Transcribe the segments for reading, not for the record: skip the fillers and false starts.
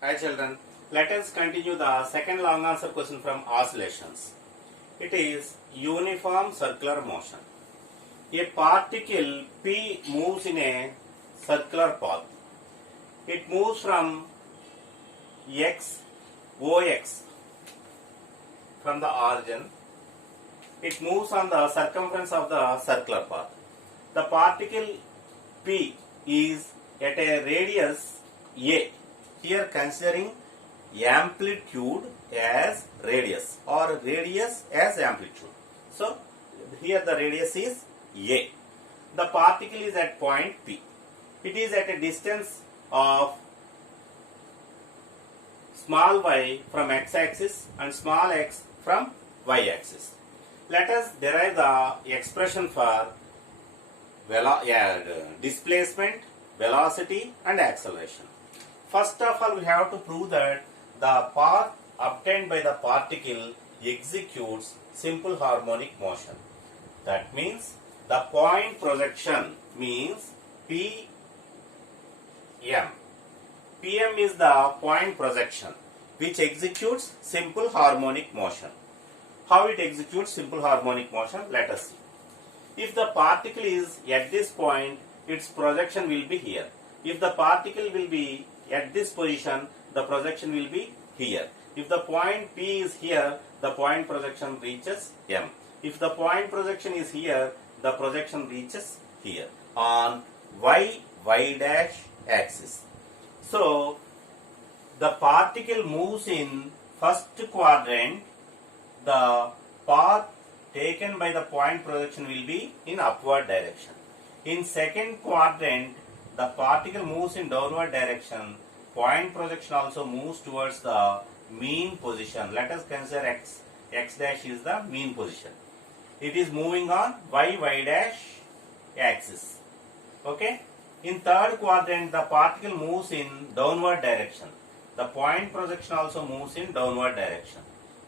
Hi children, let us continue the second long answer question from oscillations. It is uniform circular motion. A particle P moves in a circular path. It moves from X, OX from the origin. It moves on the circumference of the circular path. The particle P is at a radius A. Here considering amplitude as radius or radius as amplitude. So here the radius is A. The particle is at point P. It is at a distance of small y from x-axis and small x from y-axis. Let us derive the expression for displacement, velocity and acceleration. First of all, we have to prove that the path obtained by the particle executes simple harmonic motion. That means the point projection means PM. PM is the point projection which executes simple harmonic motion. How it executes simple harmonic motion? Let us see. If the particle is at this point, its projection will be here. If the particle will be at this position, the projection will be here. If the point P is here, the point projection reaches M. If the point projection is here, the projection reaches here on y dash axis. So the particle moves in first quadrant. The path taken by the point projection will be in upward direction. In second quadrant, the particle moves in downward direction. Point projection also moves towards the mean position. Let us consider x. X dash is the mean position. It is moving on y dash axis. Okay. In third quadrant, the particle moves in downward direction. The point projection also moves in downward direction.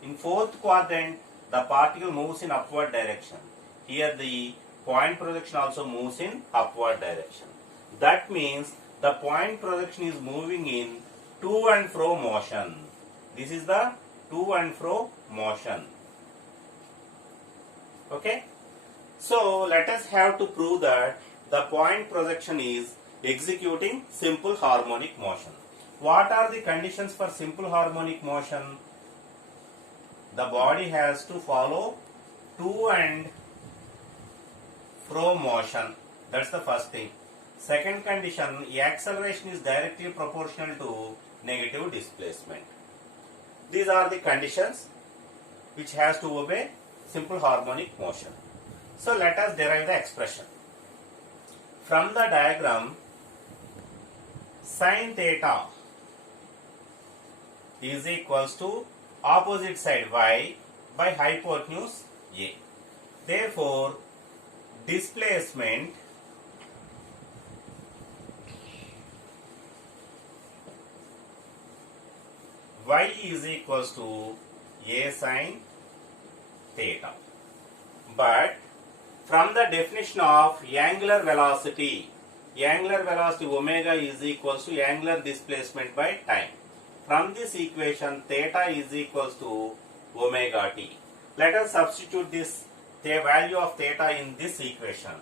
In fourth quadrant, the particle moves in upward direction. Here the point projection also moves in upward direction. That means the point projection is moving in to and fro motion. This is the to and fro motion. Okay. So let us have to prove that the point projection is executing simple harmonic motion. What are the conditions for simple harmonic motion? The body has to follow to and fro motion. That's the first thing. Second condition, acceleration is directly proportional to negative displacement. These are the conditions which has to obey simple harmonic motion. So let us derive the expression. From the diagram, sin theta is equals to opposite side y by hypotenuse A. Therefore, displacement y is equals to A sin theta. But from the definition of angular velocity omega is equals to angular displacement by time. From this equation, theta is equals to omega t. Let us substitute this value of theta in this equation.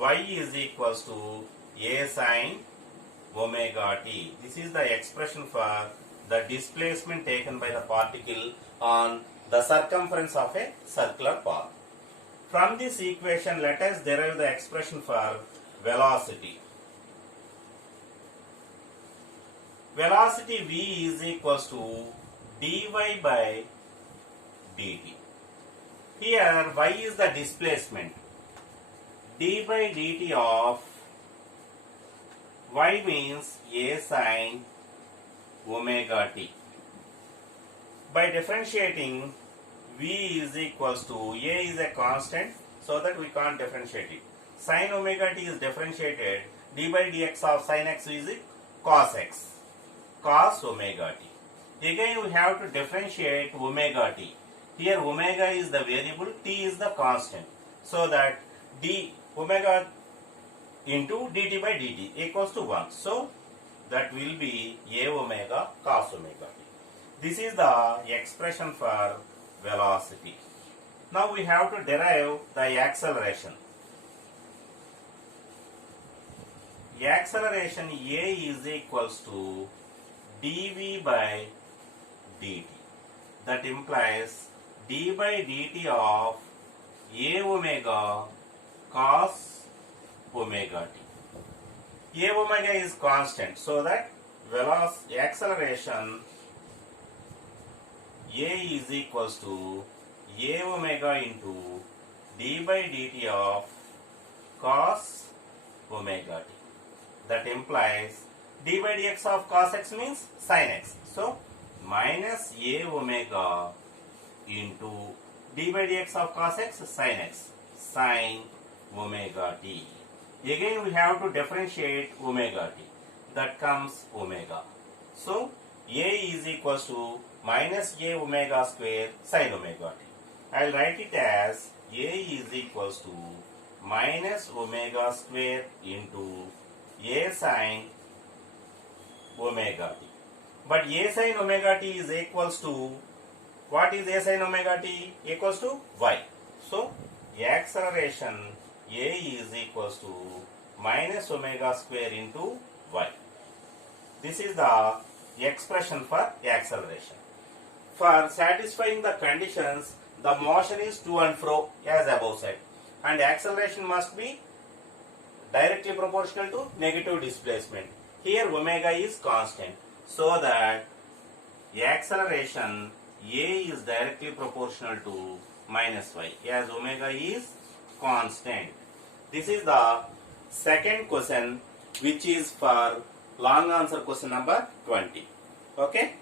Y is equals to A sin omega t. This is the expression for the displacement taken by the particle on the circumference of a circular path. From this equation, let us derive the expression for velocity. Velocity v is equals to dy by dt. Here y is the displacement. d by dt of y means A sin omega t. By differentiating, v is equals to A is a constant, so that we can't differentiate it. Sin omega t is differentiated. D by dx of sin x is cos x. Cos omega t. Again we have to differentiate omega t. Here omega is the variable, t is the constant. So that d omega into dt by dt equals to 1. So that will be a omega cos omega t. This is the expression for velocity. Now we have to derive the acceleration. Acceleration A is equals to dv by dt. That implies d by dt of a omega cos omega t. A omega is constant, so that acceleration A is equals to a omega into d by dt of cos omega t. That implies d by dx of cos x means sin x. So minus a omega into d by dx of cos x sin x, sin omega t. Again we have to differentiate omega t. That comes omega. So a is equals to minus a omega square sin omega t. I will write it as a is equals to minus omega square into a sin omega t. But a sin omega t is equals to, what is a sin omega t? Equals to y. So acceleration a is equals to minus omega square into y. This is the expression for acceleration. For satisfying the conditions, the motion is to and fro as above said, and acceleration must be directly proportional to negative displacement. Here omega is constant, so that acceleration a is directly proportional to minus y, as omega is constant. This is the second question, which is for long answer question number 20. Okay.